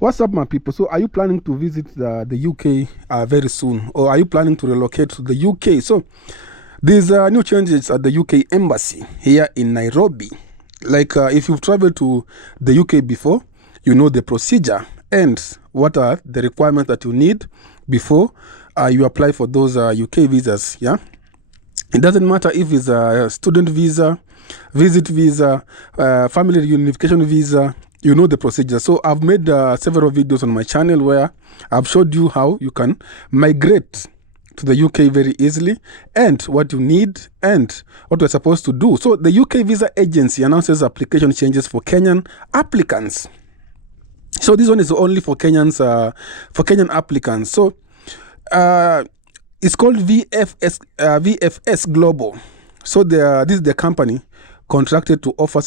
What's up, my people? So are you planning to visit the UK very soon, or are you planning to relocate to the UK? So there's new changes at the UK embassy here in Nairobi. Like if you've traveled to the UK before, you know the procedure and what are the requirements that you need before you apply for those UK visas. Yeah, it doesn't matter if it's a student visa, visit visa, family reunification visa. You know the procedure. So I've made several videos on my channel where I've showed you how you can migrate to the UK very easily and what you need and what we're supposed to do. So the UK Visa Agency announces application changes for Kenyan applicants. So this one is only for Kenyans, for Kenyan applicants. So it's called VFS Global. So this is the company contracted to offer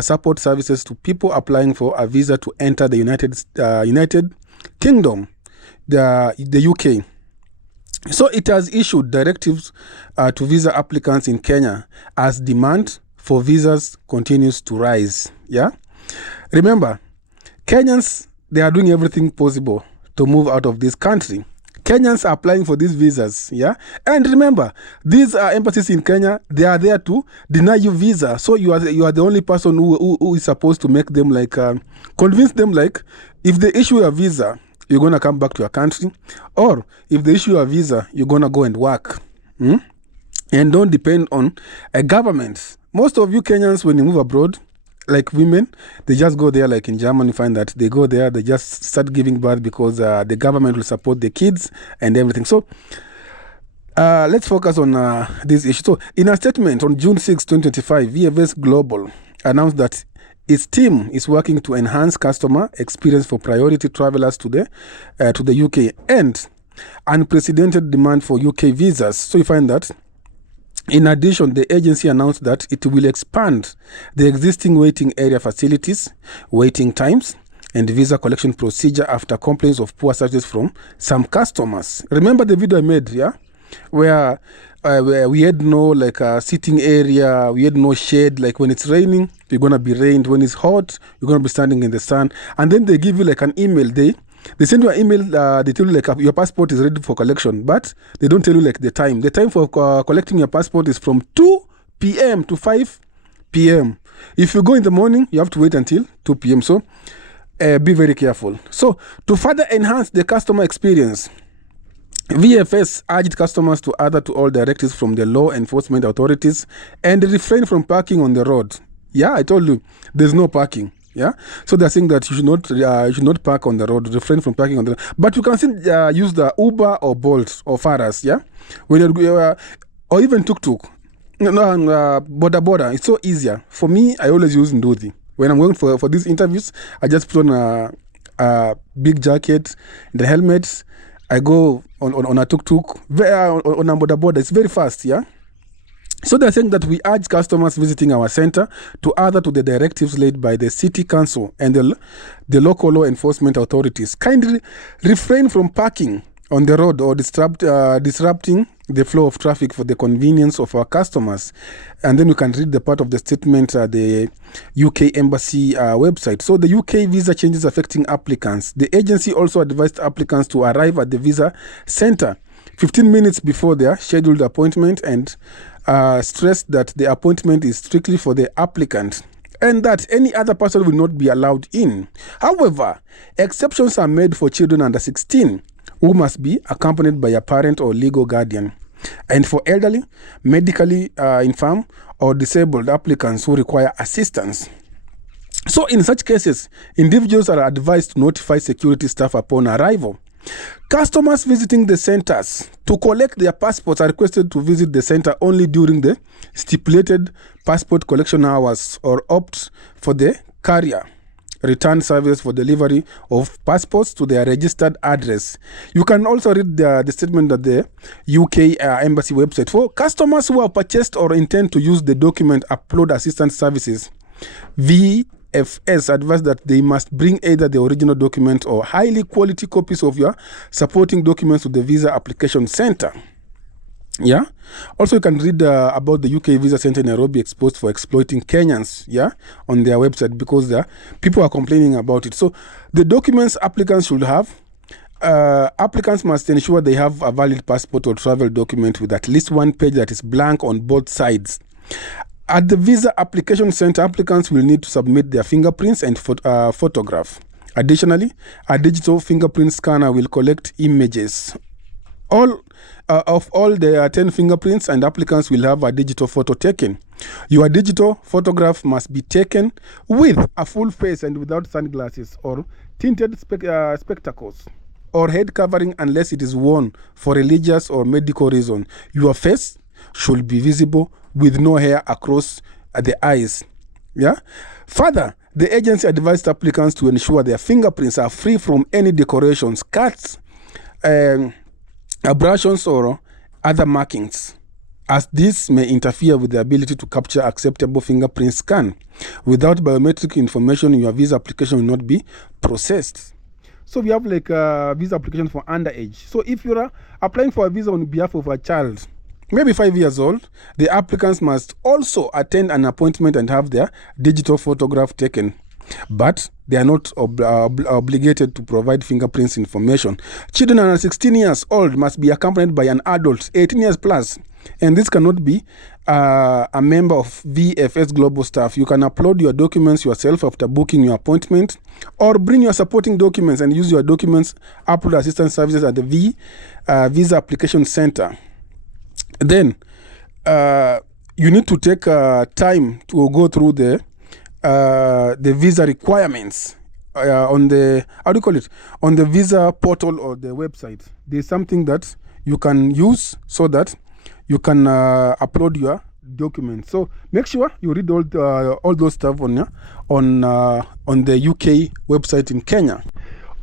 support services to people applying for a visa to enter the United Kingdom, the UK. So it has issued directives to visa applicants in Kenya as demand for visas continues to rise. Yeah, remember, Kenyans, they are doing everything possible to move out of this country. Kenyans are applying for these visas, yeah? And remember, these embassies in Kenya, they are there to deny you visa. So you are the only person who is supposed to make them like, convince them like, if they issue a visa, you're going to come back to your country. Or if they issue a visa, you're going to go and work. And don't depend on a government. Most of you Kenyans, when you move abroad, like women, they just go there, like in Germany, find that they go there, they just start giving birth because the government will support the kids and everything. So let's focus on this issue. So in a statement on June 6, 2025, VFS Global announced that its team is working to enhance customer experience for priority travelers to the UK and unprecedented demand for UK visas. So you find that in addition, the agency announced that it will expand the existing waiting area facilities, waiting times, and visa collection procedure after complaints of poor services from some customers. Remember the video I made, yeah? Where we had no like sitting area, we had no shade. Like when it's raining, you're going to be rained. When it's hot, you're going to be standing in the sun. And then they give you like an email. They send you an email, they tell you like your passport is ready for collection, but they don't tell you like the time. The time for collecting your passport is from 2 p.m. to 5 p.m. If you go in the morning, you have to wait until 2 p.m. So be very careful. So to further enhance the customer experience, VFS urged customers to adhere to all directives from the law enforcement authorities and refrain from parking on the road. Yeah, I told you, there's no parking. Yeah, so they're saying that you should not park on the road, refrain from parking on the road. But you can still use the Uber or Bolt or Faras, yeah, when you're, or even tuk-tuk, boda. It's so easier. For me, I always use Nduthi. When I'm going for these interviews, I just put on a big jacket, the helmet. I go on a tuk-tuk, on a boda. It's very fast, yeah. So they're saying that we urge customers visiting our center to adhere to the directives laid by the city council and the local law enforcement authorities. Kindly refrain from parking on the road or disrupting the flow of traffic for the convenience of our customers. And then you can read the part of the statement at the UK Embassy website. So the UK visa changes affecting applicants. The agency also advised applicants to arrive at the visa center 15 minutes before their scheduled appointment and stressed that the appointment is strictly for the applicant and that any other person will not be allowed in. However, exceptions are made for children under 16 who must be accompanied by a parent or legal guardian, and for elderly, medically infirm or disabled applicants who require assistance. So in such cases, individuals are advised to notify security staff upon arrival. Customers visiting the centers to collect their passports are requested to visit the center only during the stipulated passport collection hours or opt for the carrier return service for delivery of passports to their registered address. You can also read the statement at the UK Embassy website. For customers who have purchased or intend to use the document upload assistance services, VFS advised that they must bring either the original document or highly quality copies of your supporting documents to the visa application center. Yeah. Also, you can read about the UK Visa Center in Nairobi exposed for exploiting Kenyans, yeah, on their website, because people are complaining about it. So the documents applicants should have, applicants must ensure they have a valid passport or travel document with at least one page that is blank on both sides. At the Visa Application Center, applicants will need to submit their fingerprints and photograph. Additionally, a digital fingerprint scanner will collect images of all the 10 fingerprints, and applicants will have a digital photo taken. Your digital photograph must be taken with a full face and without sunglasses or tinted spectacles or head covering unless it is worn for religious or medical reason. Your face should be visible with no hair across the eyes. Yeah. Further, the agency advised applicants to ensure their fingerprints are free from any decorations, cuts, abrasions, or other markings, as this may interfere with the ability to capture acceptable fingerprint scan. Without biometric information, your visa application will not be processed. So we have like a visa application for underage. So if you're applying for a visa on behalf of a child, maybe 5 years old, the applicants must also attend an appointment and have their digital photograph taken. But they are not obligated to provide fingerprints information. Children under 16 years old must be accompanied by an adult 18 years plus, and this cannot be a member of VFS Global staff. You can upload your documents yourself after booking your appointment, or bring your supporting documents and use your documents upload assistance services at the Visa Application Center. Then you need to take time to go through the visa requirements on the, how do you call it, on the visa portal or the website. There's something that you can use so that you can upload your documents. So make sure you read all those stuff on the UK website in Kenya.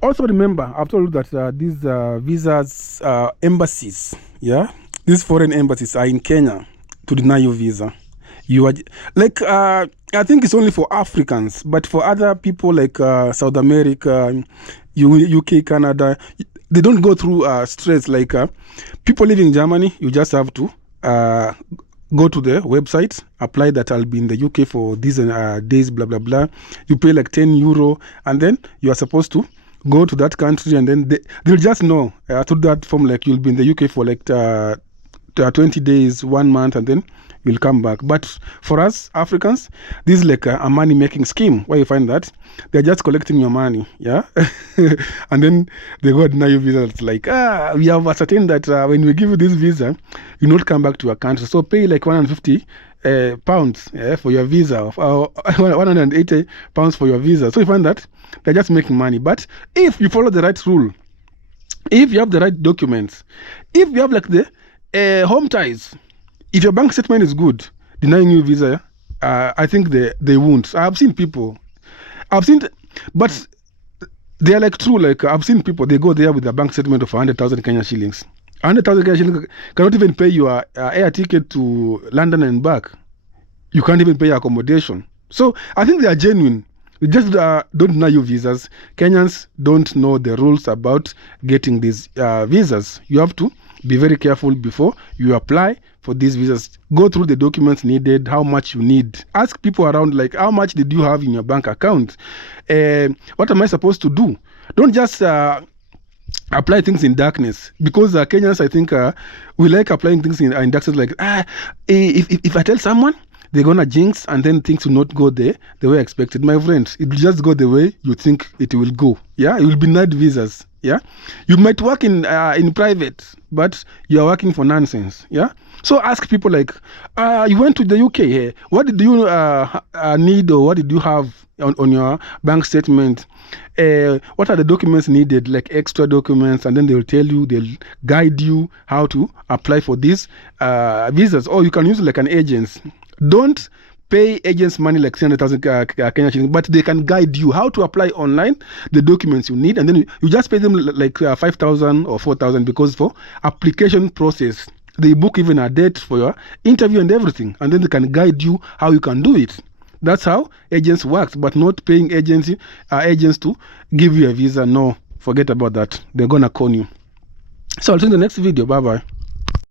Also remember, I've told you that these visas embassies, yeah, these foreign embassies are in Kenya to deny you visa. You are like I think it's only for Africans, but for other people like South America, UK, Canada, they don't go through stress. Like people living in Germany, you just have to go to the website, apply that I'll be in the UK for these days, blah blah blah. You pay like €10, and then you are supposed to go to that country, and then they'll just know through that form like you'll be in the UK for like 20 days, 1 month, and then you'll come back. But for us Africans, this is like a money making scheme where you find that they're just collecting your money, yeah. And then they go deny you visa. It's like, we have ascertained that when we give you this visa, you not come back to your country, so pay like 150 pounds for your visa, 180 pounds for your visa. So you find that they're just making money. But if you follow the right rule, if you have the right documents, if you have like the home ties, if your bank statement is good, denying you visa, I think they won't. I've seen people, but they are like true. Like I've seen people, they go there with a bank statement of 100,000 Kenya shillings. 100,000 Kenya shillings cannot even pay your air ticket to London and back. You can't even pay your accommodation. So I think they are genuine. They just don't deny you visas. Kenyans don't know the rules about getting these visas. You have to be very careful before you apply for these visas. Go through the documents needed, how much you need. Ask people around, like, how much did you have in your bank account? What am I supposed to do? Don't just apply things in darkness, because Kenyans, I think, we like applying things in darkness. Like, if I tell someone, they're gonna jinx, and then things will not go the way expected. My friend, it will just go the way you think it will go. Yeah, it will be denied visas. Yeah, you might work in private, but you are working for nonsense. Yeah, so ask people like, you went to the UK. What did you need, or what did you have on your bank statement? What are the documents needed, like extra documents? And then they'll tell you, they'll guide you how to apply for these visas. Or you can use like an agent. Don't pay agents money like 300,000 Kenya shillings, but they can guide you how to apply online, the documents you need, and then you just pay them like 5,000 or 4,000, because for application process, they book even a date for your interview and everything, and then they can guide you how you can do it. That's how agents work, but not paying agents to give you a visa. No, forget about that. They're gonna con you. So I'll see you in the next video. Bye bye.